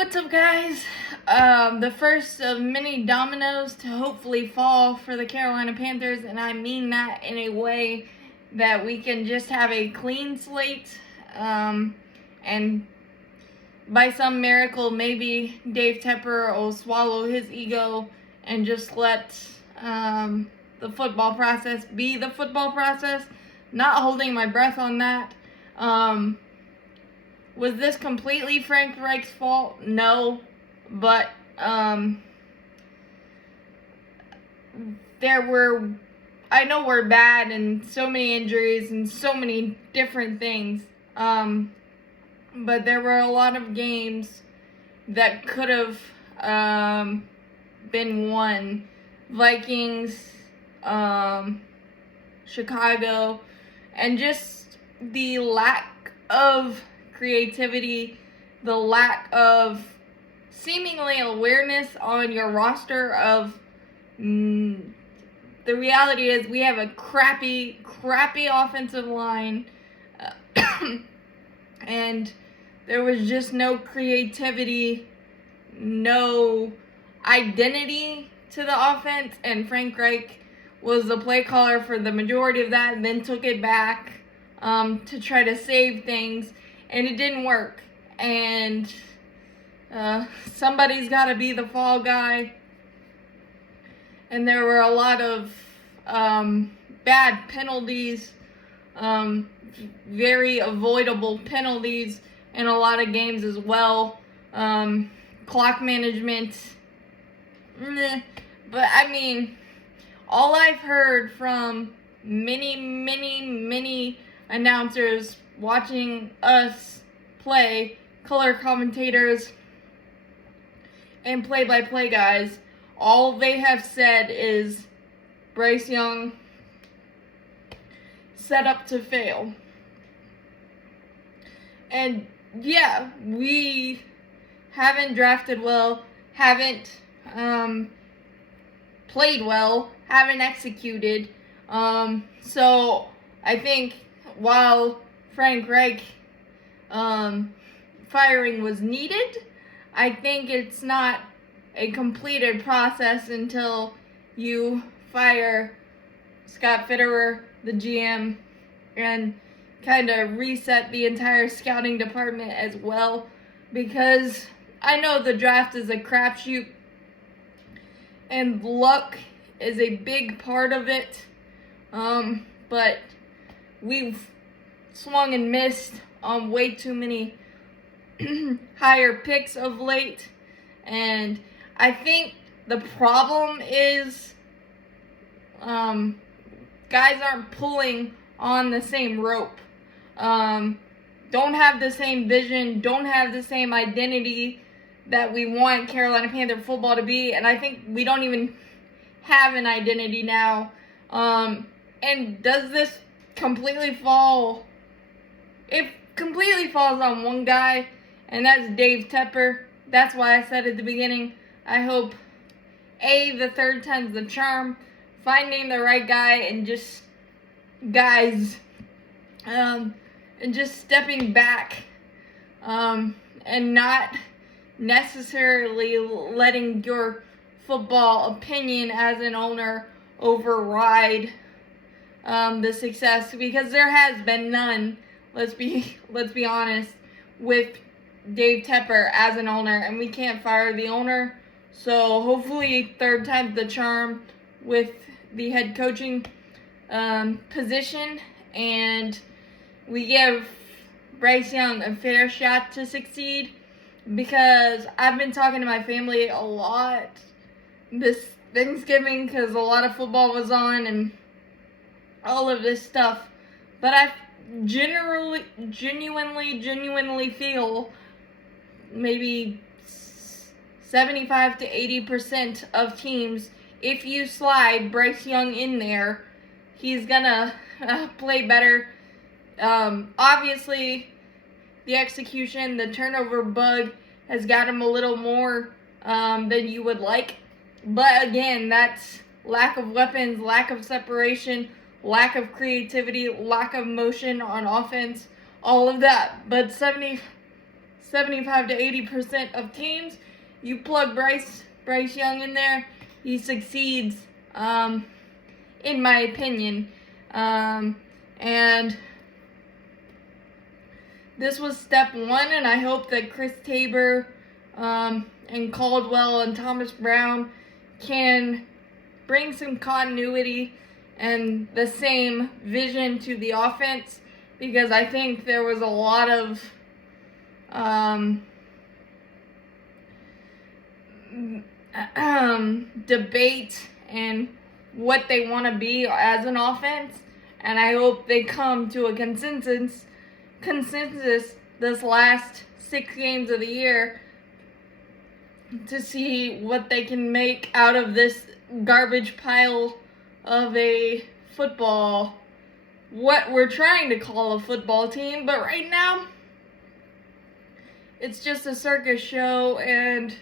What's up, guys? The first of many dominoes to hopefully fall for the Carolina Panthers, and I mean that in a way that we can just have a clean slate, and by some miracle, maybe Dave Tepper will swallow his ego and just let the football process be the football process. Not holding my breath on that. Was this completely Frank Reich's fault? No, but I know we're bad and so many injuries and so many different things, but there were a lot of games that could have been won. Vikings, Chicago, and just the lack of creativity, the lack of seemingly awareness on your roster of the reality is we have a crappy offensive line, and there was just no creativity, no identity to the offense, and Frank Reich was the play caller for the majority of that and then took it back to try to save things. And it didn't work. And somebody's got to be the fall guy. And there were a lot of bad penalties, very avoidable penalties in a lot of games as well. Clock management. But I mean, all I've heard from many announcers watching us play, color commentators, and play-by-play guys, all they have said is Bryce Young set up to fail. And yeah, we haven't drafted well, haven't played well, haven't executed. So I think while Frank Reich firing was needed, I think it's not a completed process until you fire Scott Fitterer, the GM, and kind of reset the entire scouting department as well, because I know the draft is a crapshoot and luck is a big part of it, but we've swung and missed on way too many higher picks of late, and I think the problem is guys aren't pulling on the same rope, don't have the same vision, don't have the same identity that we want Carolina Panther football to be, and I think we don't even have an identity now. And does this completely fall? It completely falls on one guy, and that's Dave Tepper. That's why I said at the beginning, I hope the third time's the charm, finding the right guy and just and just stepping back, and not necessarily letting your football opinion as an owner override the success, because there has been none. Let's be honest, with Dave Tepper as an owner, and we can't fire the owner. So hopefully third time's the charm with the head coaching position, and we give Bryce Young a fair shot to succeed, because I've been talking to my family a lot this Thanksgiving because a lot of football was on and all of this stuff, but I genuinely feel maybe 75 to 80% of teams, if you slide Bryce Young in there, he's gonna play better. Obviously, the execution, the turnover bug has got him a little more than you would like. But again, that's lack of weapons, lack of separation, lack of creativity, lack of motion on offense, all of that. But 75 to 80% of teams. You plug Bryce Young in there, he succeeds, in my opinion. And this was step one, and I hope that Chris Tabor, and Caldwell and Thomas Brown can bring some continuity and the same vision to the offense, because I think there was a lot of debate and what they want to be as an offense, and I hope they come to a consensus this last 6 games of the year to see what they can make out of this garbage pile of a football, what we're trying to call a football team, but right now it's just a circus show. And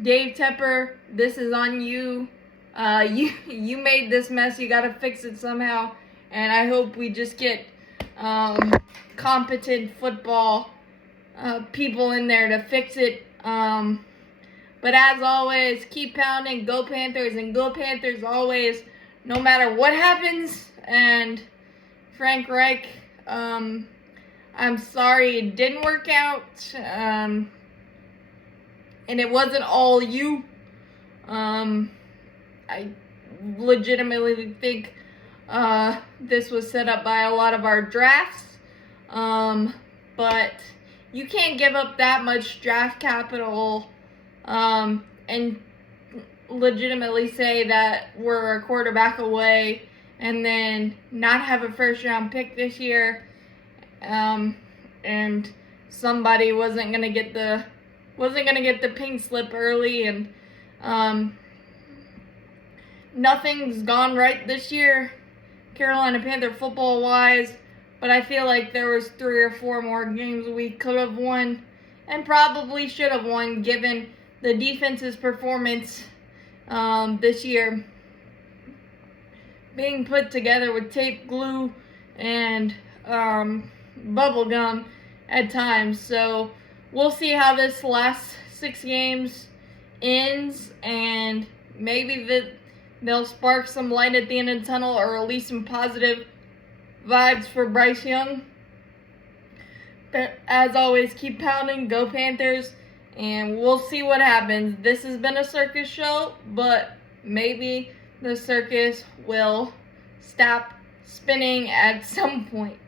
Dave Tepper, this is on you. You made this mess. You got to fix it somehow, and I hope we just get competent football people in there to fix it. But as always, keep pounding. Go Panthers, and go Panthers always, no matter what happens. And Frank Reich, I'm sorry it didn't work out. And it wasn't all you. I legitimately think this was set up by a lot of our drafts. But you can't give up that much draft capital and legitimately say that we're a quarterback away and then not have a first round pick this year, and somebody wasn't gonna get the pink slip early, and nothing's gone right this year, Carolina Panther football wise. But I feel like there was 3 or 4 more games we could have won and probably should have won, given the defense's performance this year, being put together with tape, glue, and bubble gum at times. So we'll see how this last 6 games ends, and maybe they'll spark some light at the end of the tunnel, or at least some positive vibes for Bryce Young. But as always, keep pounding, go Panthers, and we'll see what happens. This has been a circus show, but maybe the circus will stop spinning at some point.